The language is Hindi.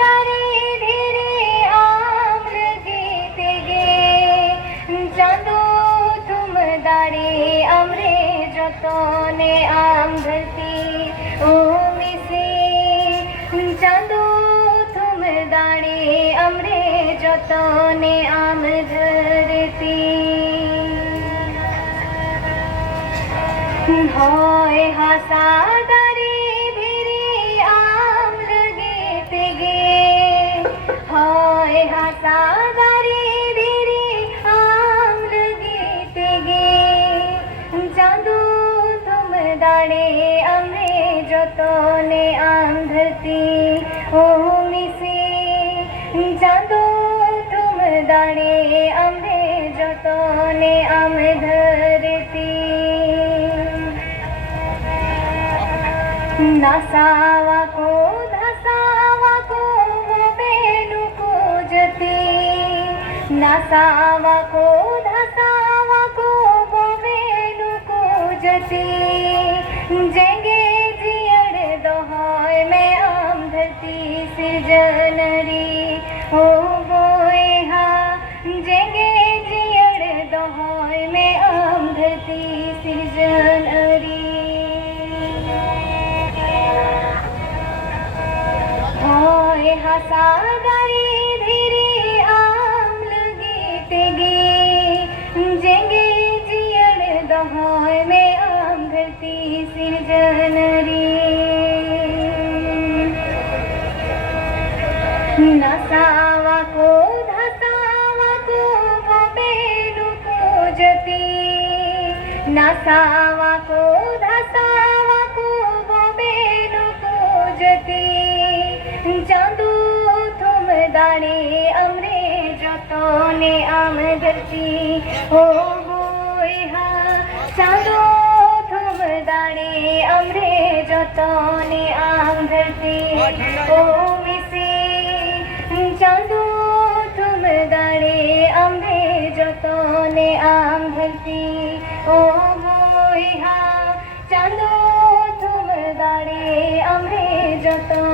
দারে ধীরে আম্র গীতে গে চাঁদো তুম দারে আমরে যতনে আম ধরতি ও মিশে চাঁদো তুম দারে আমরে যতনে আম ধরতি হয় হাসাদারে ধীরে আম লগেতে গে হয় হাসাদারে ধীরে আম লগেতে গে চাঁদো তুম দাঁড়ে আমরে যতনে আম ধরতি ও মিশে চাঁদো তুম দাঁড়ে আমরে যতনে আম ধরতি नसावा को धसावा को बेनु को जती नसावा को धसावा को बेनु को जती जेंगे जियड़ दोहाय में आम धरती सिरजनरी हो बोए हा जेंगे जियड़ दोहाय में आम धरती सिरजनरी हासादारे धीरे आम लगीते गे जेंगे जियड़ दहाय में आम धरती सिरजनरी नसावा को धसावा को बेनु को जती नसावा को धसावा को बेनु को जती चाँदो तुम दाड़े अमरे जतने आम धरती हो बोए हा चाँदो तुम दाड़े अमरे जतने आम धरती ओ मिसे चाँदो तुम दाड़े अमरे जतने आम धरती ओ बोए हा चाँदो तुम दाड़े अमरे जतने